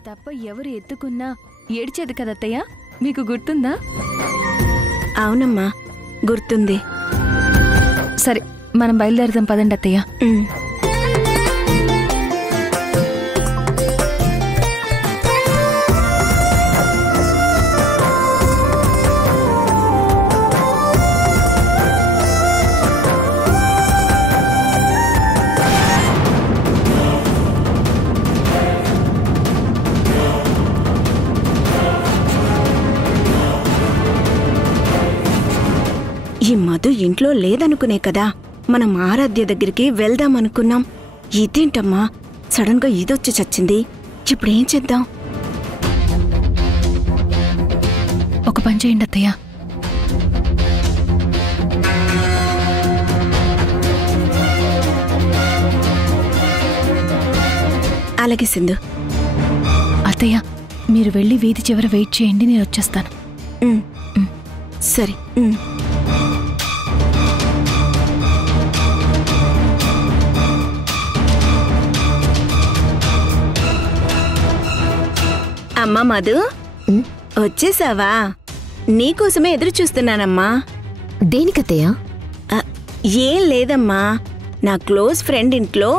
నన్ను తప్ప ఎవరు ఎత్తుకున్నా ఏడ్చేది కదత్తయ్య, మీకు గుర్తుందా? అవునమ్మా, గుర్తుంది. సరే, మనం బయలుదేరదాం పదండి అత్తయ్య. ఈ మధు ఇంట్లో లేదనుకునే కదా మనం ఆరాధ్య దగ్గరికి వెళ్దామనుకున్నాం. ఇదేంటమ్మా సడన్ గా ఇదొచ్చి చచ్చింది. ఇప్పుడేం చేద్దాం? ఒక పని చేయండి అత్తయ్య. అలాగే సింధు. అత్తయ్య, మీరు వెళ్ళి వీధి చివర వెయిట్ చేయండి, నేను వచ్చేస్తాను. సరే. అమ్మా మధు, వచ్చేసావా? నీకోసమే ఎదురు చూస్తున్నానమ్మా. దేనికత్తయ్యా? ఏం లేదమ్మా, నా క్లోజ్ ఫ్రెండ్ ఇంట్లో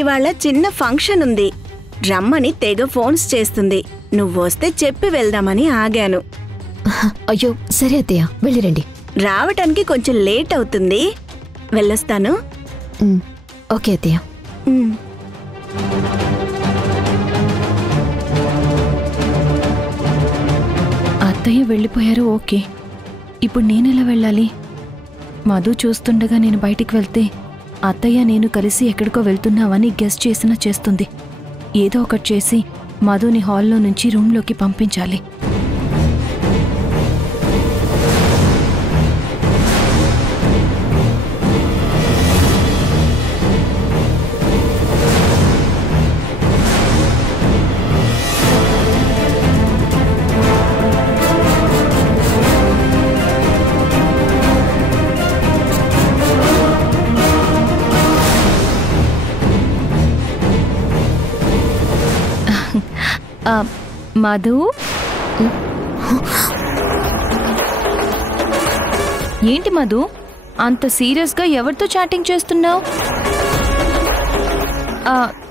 ఇవాళ చిన్న ఫంక్షన్ ఉంది, రమ్మని తెగ ఫోన్స్ చేస్తుంది. నువ్వొస్తే చెప్పి వెళ్దామని ఆగాను. అయ్యో సరే అత్తయ్య, వెళ్ళిరండి. రావటానికి కొంచెం లేట్ అవుతుంది, వెళ్ళొస్తాను. ఓకే అత్తయ్య. అత్తయ్య వెళ్ళిపోయారు, ఓకే. ఇప్పుడు నేనెలా వెళ్ళాలి? మధు చూస్తుండగా నేను బయటికి వెళ్తే అత్తయ్య నేను కలిసి ఎక్కడికో వెళ్తున్నావని గెస్ చేసినా చేస్తుంది. ఏదో ఒకటి చేసి మధుని హాల్లో నుంచి రూమ్లోకి పంపించాలి. మధు, ఏంటి మధు అంత సీరియస్గా ఎవరితో చాటింగ్ చేస్తున్నావు?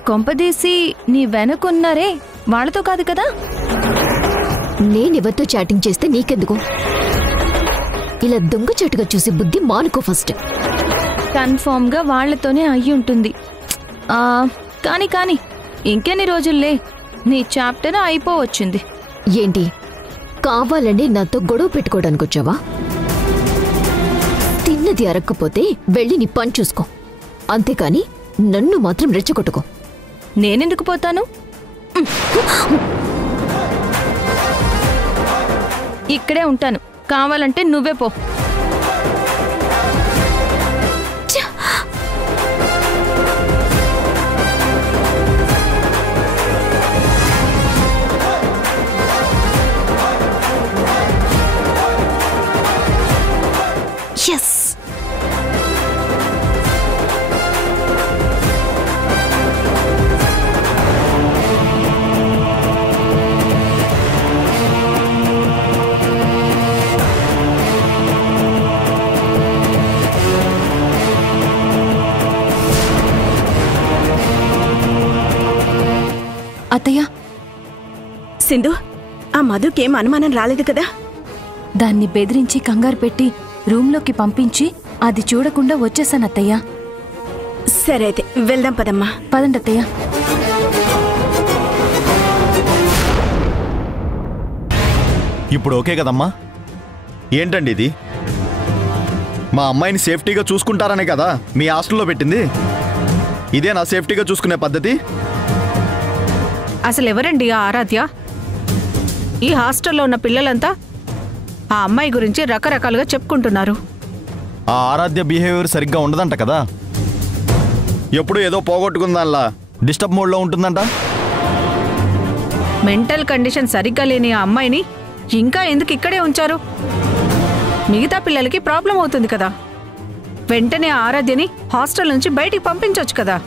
కొంపదీసి నీ వెనకున్నారే వాళ్ళతో కాదు కదా? నేనెవరితో చాటింగ్ చేస్తే నీకెందుకు? ఇలా దొంగ చాటుగా చూసి బుద్ధి మానుకో ఫస్ట్. కన్ఫర్మ్ గా వాళ్లతోనే అయ్యి ఉంటుంది. కానీ ఇంకెన్ని రోజుల్లే నీ చాప్టర్ అయిపోవచ్చింది. ఏంటి కావాలండి నాతో గొడవ పెట్టుకోవడానికి వచ్చావా? తిన్నది అరక్కపోతే వెళ్ళి నీ పని చూసుకో, అంతేకాని నన్ను మాత్రం రెచ్చగొట్టుకో. నేనెందుకు పోతాను? ఇక్కడే ఉంటాను, కావాలంటే నువ్వే పో. ఎస్, అత్తయ్య, సింధు, ఆ మధుకేం అనుమానం రాలేదు కదా? దాన్ని బెదిరించి కంగారు పెట్టి రూమ్లోకి పంపించి అది చూడకుండా వచ్చేసానత్తయ్య. సరే అయితే వెళ్దాం పదమ్మా. పదండి అత్తయ్య. ఇప్పుడు ఓకే కదమ్మా? ఏంటండి ఇది? మా అమ్మాయిని సేఫ్టీగా చూసుకుంటారనే కదా మీ హాస్టల్లో పెట్టింది. ఇదే నా సేఫ్టీగా చూసుకునే పద్ధతి? అసలు ఎవరండి ఆ ఆరాధ్య? ఈ హాస్టల్లో ఉన్న పిల్లలంతా ఆ అమ్మాయి గురించి రకరకాలుగా చెప్పుకుంటున్నారు. ఆ ఆరాధ్య బిహేవియర్ సరిగ్గా ఉండదంట కదా, ఎప్పుడు ఏదో పోగొట్టుకుందాల్లా డిస్టర్బ్ మోడ్లో ఉంటుందంట. మెంటల్ కండిషన్ సరిగ్గా లేని ఆ అమ్మాయిని ఇంకా ఎందుకు ఇక్కడే ఉంచారు? మిగతా పిల్లలకి ప్రాబ్లం అవుతుంది కదా. వెంటనే ఆరాధ్యని హాస్టల్ నుంచి బయటికి పంపించొచ్చు కదా.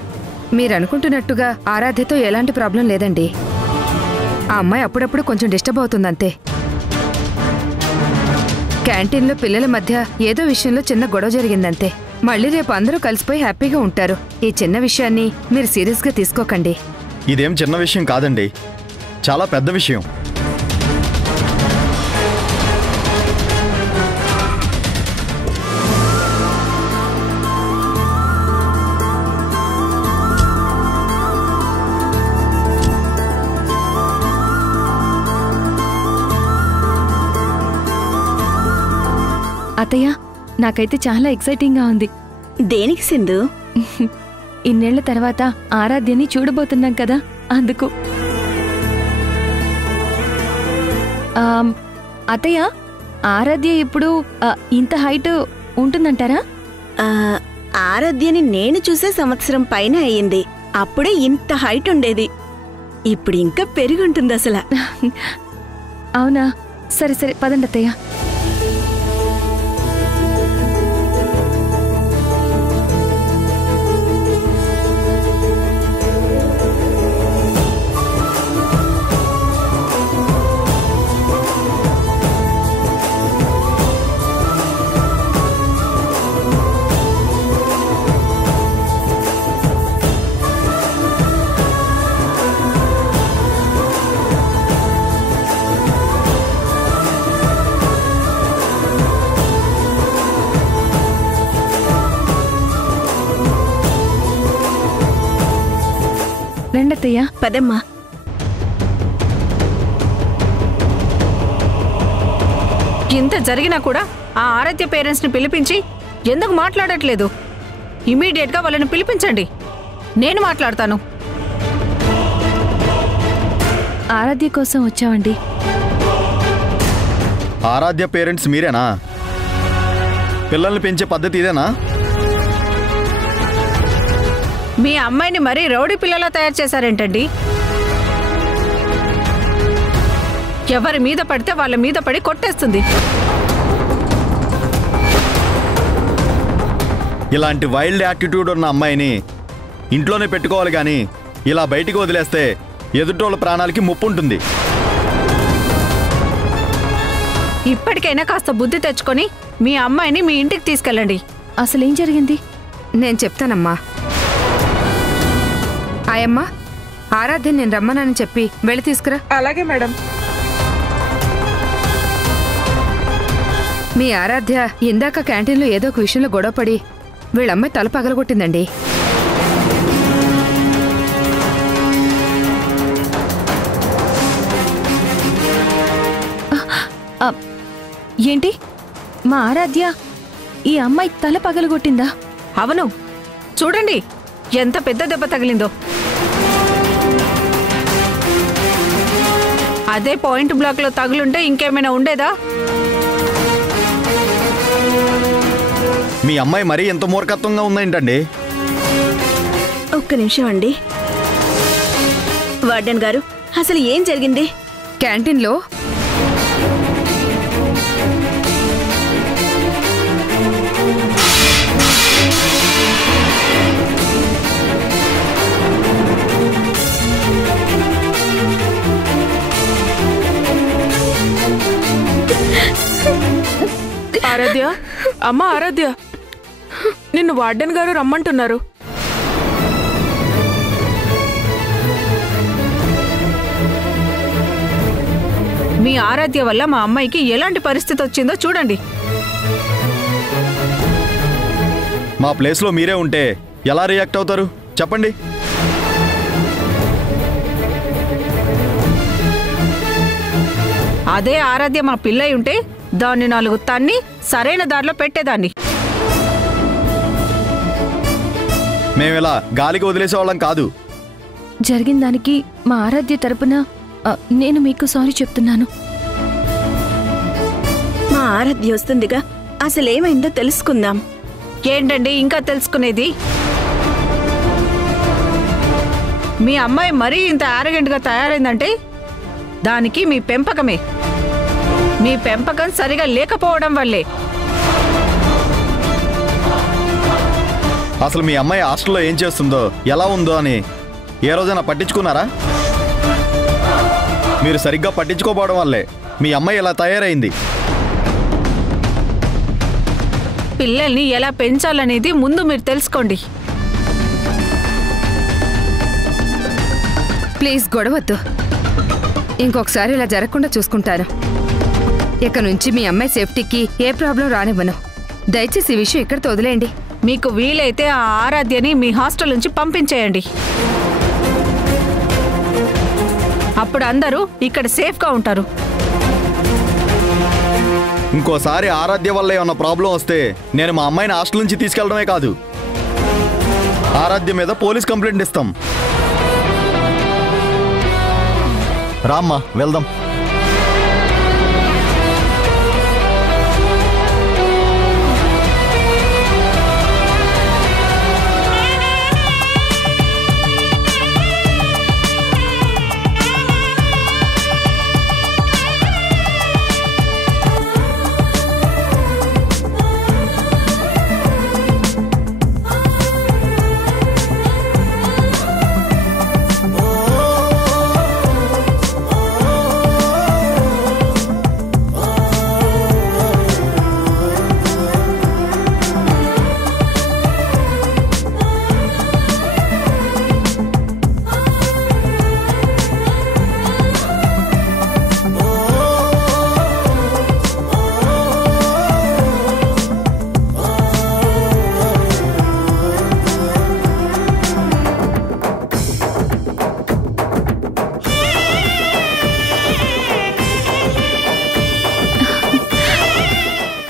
మీరనుకుంటున్నట్టుగా ఆరాధ్యతో ఎలాంటి ప్రాబ్లం లేదండి. ఆ అమ్మాయి అప్పుడప్పుడు కొంచెం డిస్టర్బ్ అవుతుందంతే. క్యాంటీన్లో పిల్లల మధ్య ఏదో విషయంలో చిన్న గొడవ జరిగిందంతే. మళ్ళీ రేపు అందరూ కలిసిపోయి హ్యాపీగా ఉంటారు. ఈ చిన్న విషయాన్ని మీరు సీరియస్గా తీసుకోకండి. ఇదేం చిన్న విషయం కాదండి, చాలా పెద్ద విషయం. అత్తయ్య, నాకైతే చాలా ఎక్సైటింగ్గా ఉంది. దేనికి సింధు? ఇన్నేళ్ల తర్వాత ఆరాధ్యని చూడబోతున్నాం కదా, అందుకు. అత్తయ్య, ఆరాధ్య ఇప్పుడు ఇంత హైట్ ఉంటుందంటారా? ఆరాధ్యని నేను చూసే సంవత్సరం పైన అయ్యింది. అప్పుడే ఇంత హైట్ ఉండేది. ఇప్పుడు ఇంకా పెరుగుంటుంది అసలు. అవునా? సరే సరే, పదండి అత్తయ్య. రండత్తయ్య. పదమ్మా. ఇంత జరిగినా కూడా ఆ ఆరాధ్య పేరెంట్స్ని పిలిపించి ఎందుకు మాట్లాడట్లేదు? ఇమీడియట్గా వాళ్ళని పిలిపించండి, నేను మాట్లాడతాను. ఆరాధ్య కోసం వచ్చామండి. ఆరాధ్య పేరెంట్స్ మీరేనా? పిల్లల్ని పెంచే పద్ధతి ఇదేనా? మీ అమ్మాయిని మరీ రౌడీ పిల్లలా తయారు చేశారేంటండి? ఎవరి మీద పడితే వాళ్ళ మీద పడి కొట్టేస్తుంది. ఇలాంటి వైల్డ్ యాటిట్యూడ్ ఉన్న అమ్మాయిని ఇంట్లోనే పెట్టుకోవాలి కానీ ఇలా బయటికి వదిలేస్తే ఎదుటోళ్ళ ప్రాణాలకి ముప్పు ఉంటుంది. ఇప్పటికైనా కాస్త బుద్ధి తెచ్చుకొని మీ అమ్మాయిని మీ ఇంటికి తీసుకెళ్ళండి. అసలేం జరిగింది? నేను చెప్తానమ్మా. ఆయమ్మా, ఆరాధ్య నేను రమ్మనని చెప్పి వెళ్ళి తీసుకురా. అలాగే మేడం. మీ ఆరాధ్య ఇందాక క్యాంటీన్లో ఏదో ఒక విషయంలో గొడవపడి వీళ్ళమ్మాయి తల పగలగొట్టిందండి. ఏంటి? మా ఆరాధ్య ఈ అమ్మాయి తల పగలగొట్టిందా? అవును, చూడండి ఎంత పెద్ద దెబ్బ తగిలిందో. అదే పాయింట్ బ్లాక్ లో తగులుంటే ఇంకేమైనా ఉండేదా? మీ అమ్మాయి మరీ ఎంత మూర్ఖత్వంగా ఉందేంటండి? ఒక్క నిమిషం అండి. వార్డెన్ గారు, అసలు ఏం జరిగింది? క్యాంటీన్లో ఆరాధ్య, అమ్మ ఆరాధ్య, నిన్ను వార్డెన్ గారు రమ్మంటున్నారు. మీ ఆరాధ్య వల్ల మా అమ్మాయికి ఎలాంటి పరిస్థితి వచ్చిందో చూడండి. మా ప్లేస్లో మీరే ఉంటే ఎలా రియాక్ట్ అవుతారు చెప్పండి? అదే ఆరాధ్య మా పిల్లై ఉంటే దాన్ని 4 తన్ని సరైన దారిలో పెట్టేదాన్ని. మేమిలా గాలికి వదిలేసేవాళ్ళం కాదు. జరిగిన దానికి మా ఆరాధ్య తరపున నేను మీకు సారీ చెప్తున్నాను. మా ఆరాధ్య వస్తుందిగా, అసలేమైందో తెలుసుకుందాం. ఏంటండి ఇంకా తెలుసుకునేది? మీ అమ్మాయి మరీ ఇంత ఆరగెంట్గా తయారైందంటే దానికి మీ పెంపకమే. మీ పెంపకం సరిగా లేకపోవడం వల్లే. అసలు మీ అమ్మాయి హాస్టల్లో ఏం చేస్తుందో ఎలా ఉందో అని ఏ రోజైనా పట్టించుకున్నారా? మీరు సరిగ్గా పట్టించుకోపోవడం వల్లే మీ అమ్మాయి ఇలా తయారైంది. పిల్లల్ని ఎలా పెంచాలనేది ముందు మీరు తెలుసుకోండి. ప్లీజ్ గొడవద్దు. ఇంకొకసారి ఇలా జరగకుండా చూసుకుంటాను. ఇక నుంచి మీ అమ్మాయి సేఫ్టీకి ఏ ప్రాబ్లం రానివ్వను. దయచేసి ఈ విషయం ఇక్కడితో వదిలేయండి. మీకు వీలైతే ఆ ఆరాధ్యని మీ హాస్టల్ నుంచి పంపించేయండి. అప్పుడు అందరూ ఇక్కడ సేఫ్గా ఉంటారు. ఇంకోసారి ఆరాధ్య వల్ల ఏమన్నా ప్రాబ్లం వస్తే నేను మా అమ్మాయిని హాస్టల్ నుంచి తీసుకెళ్ళడమే కాదు, ఆరాధ్య మీద పోలీస్ కంప్లైంట్ ఇస్తాం. రామ్మా వెళ్దాం.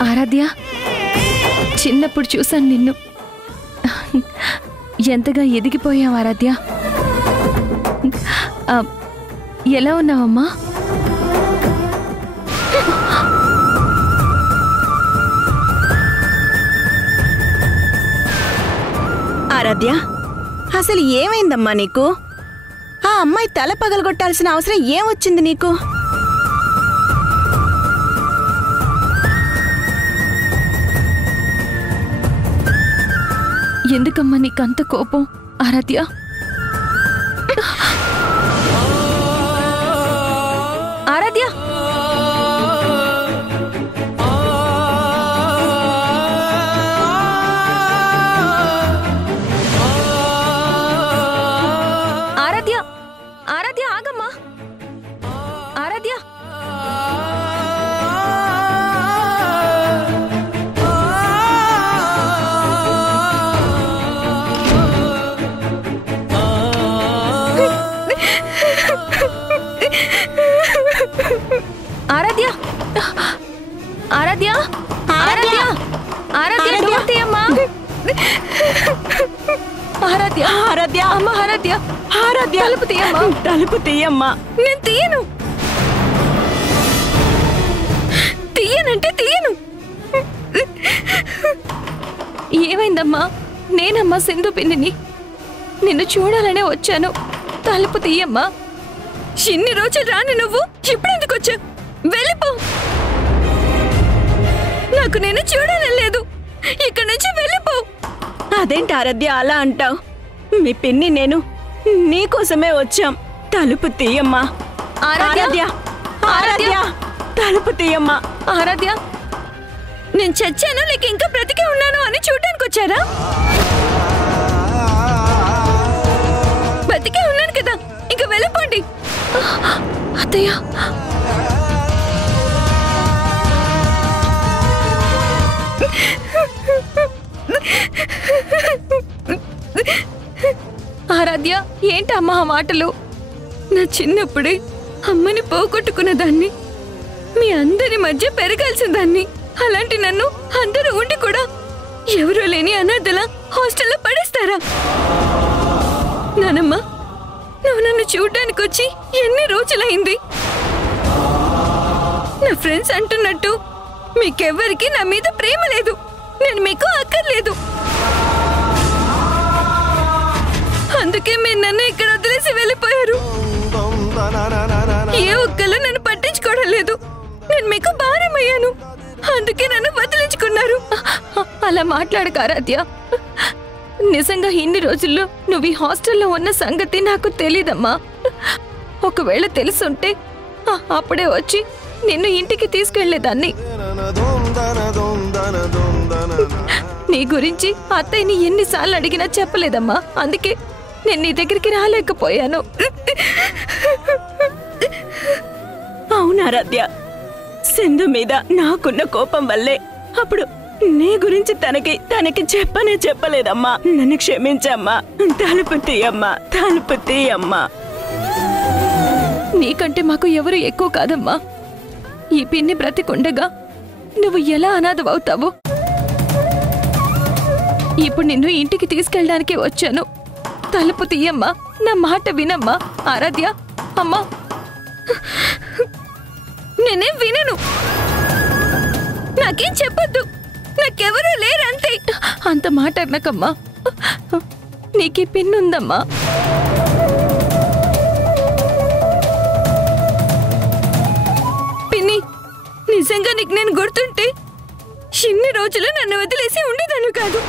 ఆరాధ్య, చిన్నప్పుడు చూశాను నిన్ను. ఎంతగా ఎదిగిపోయావు ఆరాధ్య. ఎలా ఉన్నావమ్మా? ఆరాధ్య, అసలు ఏమైందమ్మా నీకు? ఆ అమ్మాయి తల పగలగొట్టాల్సిన అవసరం ఏమొచ్చింది నీకు? ఎందుకమ్మా నీకంత కోపం ఆరాధ్య? ఆరాధ్య, ఆరాధ్య, ఆరాధ్య ఆగమ్మా. ఆరాధ్య, ఆరాధ్య, ఆరాధ్య, ఆరాధ్య, ఆరాధ్య డోర్ తీయమ్మా. ఆరాధ్య, ఆరాధ్య, అమ్మ ఆరాధ్య, ఆరాధ్య, తలుపు తీయమ్మా. తలుపు తీయమ్మా. నేను తీయను. తీయనంటే తీయను. ఏమైందమ్మా? నేనమ్మా సింధు పిన్నిని. నిన్ను చూడాలనే వచ్చాను. తలుపు తీయమ్మా. ఇన్ని రోజులు రాని నువ్వు ఇప్పుడెందుకు వచ్చావు? వెళ్ళిపో. నాకు నేను చూడాలలేదు. ఇక్కడి నుంచి వెళ్ళిపో. అదేంటి ఆరాధ్య అలా అంటావు? మీ పిన్ని నేను నీకోసమే వచ్చాం. తలుపు తీయమ్మా. ఆరాధ్య, ఆరాధ్య, తలుపు తీయమ్మా. ఆరాధ్య, నేను చచ్చాను లేక ఇంకా బ్రతికే ఉన్నాను అని చూడడానికి వచ్చారా? బ్రతికే ఉన్నాను కదా, ఇంకా వెళ్ళిపోండి. అత్తయ్య, ఆరాధ్య, ఏంటమ్మా ఆ మాటలు? నా చిన్నప్పుడే అమ్మని పోగొట్టుకున్న దాన్ని, మీ అందరి మధ్య పెరగాల్సిన దాన్ని. అలాంటి నన్ను అందరూ ఉండి కూడా ఎవరూ లేని అనాథలా హాస్టల్లో పడేస్తారా? నానమ్మ, నువ్వు నన్ను చూడ్డానికి వచ్చి ఎన్ని రోజులైంది? నా ఫ్రెండ్స్ అంటున్నట్టు మీకెవ్వరికి నా మీద ప్రేమ లేదు. నేను మీకు అక్కర్లేదు. అందుకే మీరు నన్ను ఇక్కడ వదిలేసి వెళ్ళిపోయారు. ఏ ఒక్కరు నన్ను పట్టించుకోవడం లేదు. నేను మీకు భారమయ్యాను. అందుకే నన్ను వదిలించుకున్నారు. అలా మాట్లాడక ఆరాధ్య. నిజంగా ఇన్ని రోజుల్లో నువ్వు ఈ హాస్టల్లో ఉన్న సంగతి నాకు తెలీదమ్మా. ఒకవేళ తెలుసుంటే అప్పుడే వచ్చి నిన్ను ఇంటికి తీసుకెళ్లేదాన్ని. నీ గురించి అత్తయ్యని ఎన్నిసార్లు అడిగినా చెప్పలేదమ్మా. అందుకే నేను నీ దగ్గరికి రాలేకపోయాను. అవునారాధ్య, సింధు మీద నాకున్న కోపం వల్లే అప్పుడు నీ గురించి తనకి చెప్పలేదమ్మా. నన్ను క్షమించమ్మా. తలుపు తీయమ్మా, తలుపు తీయమ్మా. నీకంటే మాకు ఎవరు ఎక్కువ కాదమ్మా. ఈ పిన్ని బ్రతికుండగా నువ్వు ఎలా అనాథవవుతావు? ఇప్పుడు నిన్ను ఇంటికి తీసుకెళ్ళడానికి వచ్చాను. తలుపు తీయమ్మా, నా మాట వినమ్మా. ఆరాధ్య, అమ్మా, నేనేం వినను. నాకేం చెప్పొద్దు. నాకెవరూ లేరంతే. అంత మాట అన్నకమ్మా. నీకీ పిన్నుందమ్మా. పిన్ని, నిజంగా నీకు నేను గుర్తుంటే ఇన్ని రోజులు నన్ను వదిలేసి ఉండేదాన్ని కాదు.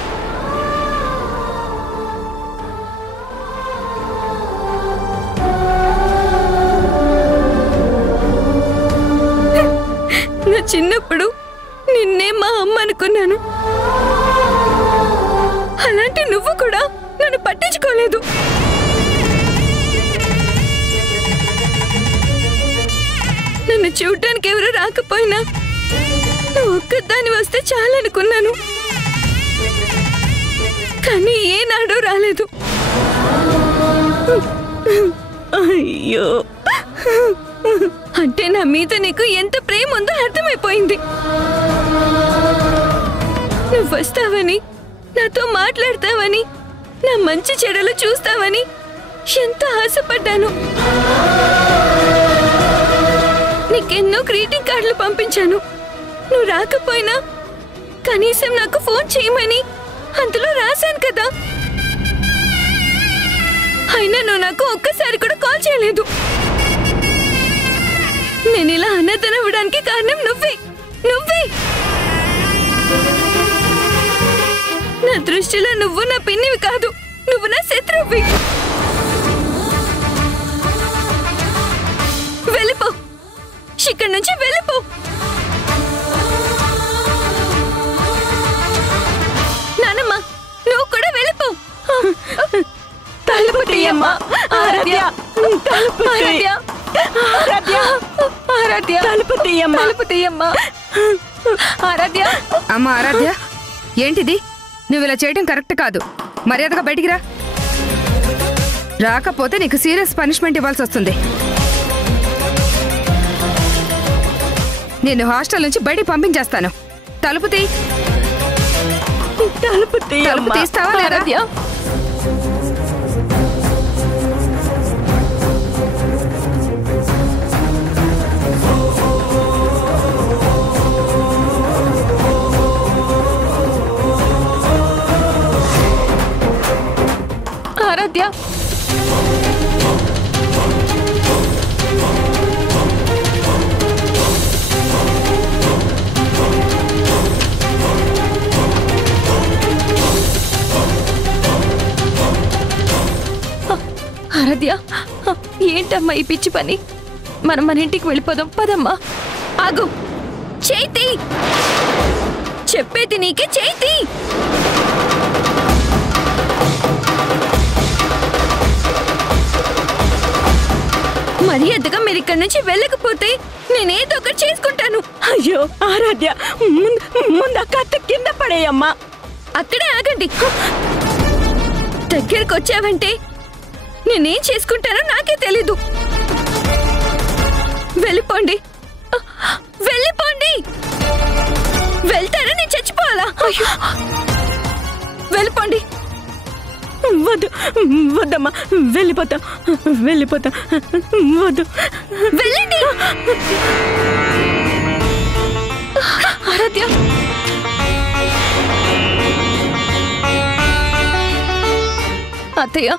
నా చిన్నప్పుడు నిన్నే మా అమ్మ అనుకున్నాను. అలాంటి నువ్వు కూడా నన్ను పట్టించుకోలేదు. నన్ను చూడ్డానికి ఎవరు రాకపోయినా నువ్వు ఒక్కదాన్ని వస్తే చాలనుకున్నాను. కానీ ఏనాడూ రాలేదు. అయ్యో, అంటే నా మీద నీకు ఎంత ప్రేమ ఉందో అర్థమైపోయింది. నువ్వు వస్తావని, నాతో మాట్లాడతావని, నా మంచి చెడులు చూస్తావని ఎంత ఆశపడ్డాను. నీకెన్నో గ్రీటింగ్ కార్డులు పంపించాను. నువ్వు రాకపోయినా కనీసం నాకు ఫోన్ చేయమని అందులో రాశాను కదా. అయినా నువ్వు నాకు ఒక్కసారి కూడా కాల్ చేయలేదు. నేను ఇలా అన్నదనవ్వడానికి కారణం నువ్వే. నా దృష్టిలో నువ్వు నా పిన్నివి కాదు, నువ్వు నా శత్రువి. వెళ్ళిపో, ఇక్కడి నుంచి వెళ్ళిపో. నానమ్మ, నువ్వు కూడా వెళ్ళిపో. తలుపు తీయమ్మా. ఆరాధ్య, తలుపు తీయ. ఆరాధ్య, తలుపు తీయమ్మా. తలుపు తీయమ్మా. ఆరాధ్య, అమ్మా ఆరాధ్య, ఏంటిది? నువ్వు ఇలా చేయడం కరెక్ట్ కాదు. మర్యాదగా బయటికి రా. రాకపోతే నీకు సీరియస్ పనిష్మెంట్ ఇవ్వాల్సి వస్తుంది. నేను హాస్టల్ నుంచి బయటికి పంపించేస్తాను. తలుపు తీ. తలుపు తలుపు తీస్తావా లేదా? ఆరాధ్య, ఆరాధ్య, ఆరాధ్య, ఏంటమ్మా ఈ పిచ్చి పని? మనం మన ఇంటికి వెళ్ళిపోదాం. పదమ్మా. ఆగు. చేతి, చెప్పేది నీకే. చేతి. మర్యాదగా మీరు ఇక్కడి నుంచి వెళ్ళకపోతే నేనేదో ఒకటి చేసుకుంటాను. అయ్యో ఆరాధ్య, ముందు ఆ కత్తి కింద పడేయమ్మా. అక్కడే ఆగండి. దగ్గరికి వచ్చావంటే నేనేం చేసుకుంటానో నాకే తెలీదు. వెళ్ళిపోండి, వెళ్ళిపోండి. వెళ్తారా నేను చచ్చిపోవాలా? అయ్యో, వెళ్ళిపోండి. వద్దు, వద్దమ్మా. వెళ్ళిపోతా, వద్దు. వెళ్ళండి. ఆరాధ్య, అత్తయ్య,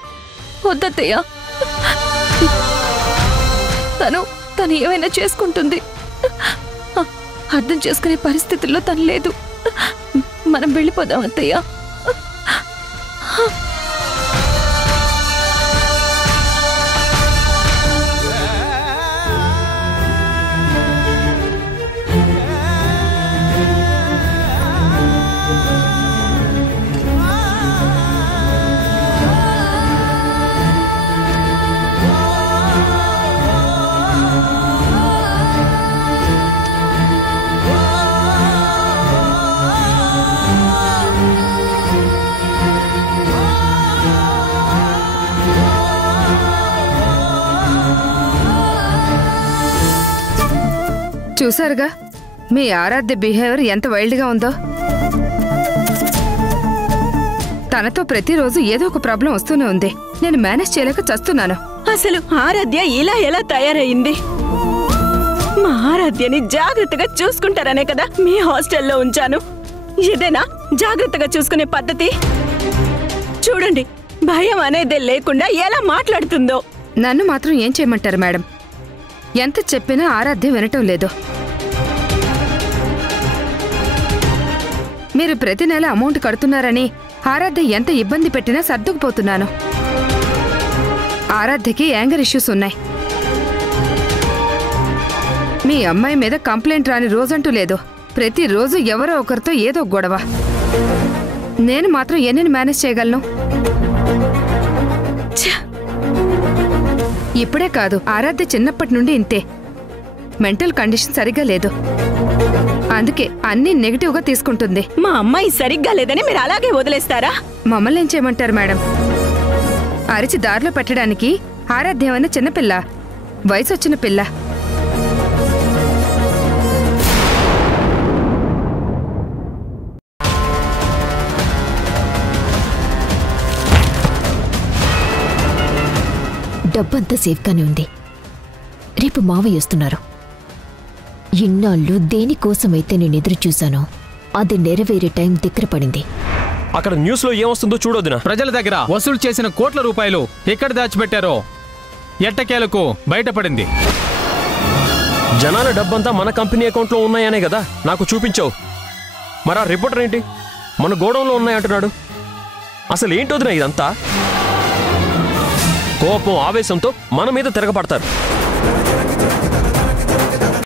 వద్దత్తయ్య. తను ఏమైనా చేసుకుంటుంది. అర్థం చేసుకునే పరిస్థితుల్లో తను లేదు. మనం వెళ్ళిపోదాం అత్తయ్య. చూసారుగా మీ ఆరాధ్య బిహేవియర్ ఎంత వైల్డ్గా ఉందో. తనతో ప్రతిరోజు ఏదో ఒక ప్రాబ్లం వస్తూనే ఉంది. నేను మేనేజ్ చేయలేక చస్తున్నాను. అసలు ఆరాధ్య ఇలా ఎలా తయారయింది? మా ఆరాధ్యని జాగ్రత్తగా చూసుకుంటారనే కదా మీ హాస్టల్లో ఉంచాను. ఇదేనా జాగ్రత్తగా చూసుకునే పద్ధతి? చూడండి, భయం అనేదే లేకుండా ఎలా మాట్లాడుతుందో. నన్ను మాత్రం ఏం చేయమంటారు మేడం? ఎంత చెప్పినా ఆరాధ్య వినటం లేదు. మీరు ప్రతి నెల అమౌంట్ కడుతున్నారని ఆరాధ్య ఎంత ఇబ్బంది పెట్టినా సర్దుకుపోతున్నాను. ఆరాధ్యకి యాంగర్ ఇష్యూస్ ఉన్నాయి. మీ అమ్మాయి మీద కంప్లైంట్ రాని రోజంటూ లేదు. ప్రతిరోజు ఎవరో ఒకరితో ఏదో గొడవ. నేను మాత్రం ఎన్ని మేనేజ్ చేయగలను? ఇప్పుడే కాదు, ఆరాధ్య చిన్నప్పటి నుండి ఇంతే. మెంటల్ కండిషన్ సరిగ్గా లేదు. అందుకే అన్ని నెగిటివ్గా తీసుకుంటుంది. మా అమ్మాయి సరిగ్గా లేదని మీరు అలాగే వదిలేస్తారా? మమ్మల్ని ఏం చేయమంటారు మేడం? అరిచి దారిలో పెట్టడానికి ఆరాధ్యమైన చిన్నపిల్ల, వయసు వచ్చిన పిల్ల. డబ్బంతా సేఫ్గానే ఉంది. రేపు మావయ్య వస్తున్నారు. ఇన్నాళ్ళు దేనికోసమైతే నేను ఎదురు చూశానో అది నెరవేరే టైం దగ్గర పడింది. అక్కడ న్యూస్లో ఏమొస్తుందో చూడొద్దునా. ప్రజల దగ్గర వసూలు చేసిన కోట్ల రూపాయలు ఎక్కడ దాచిపెట్టారో ఎట్టకేలకు బయటపడింది. జనాల డబ్బంతా మన కంపెనీ అకౌంట్లో ఉన్నాయనే కదా నాకు చూపించావు. మరా రిపోర్టర్ ఏంటి మన గోడౌన్లో ఉన్నాయంటున్నాడు? అసలు ఏంటొదినా ఇదంతా? కోపం ఆవేశంతో మన మీద తిరగబడతారు.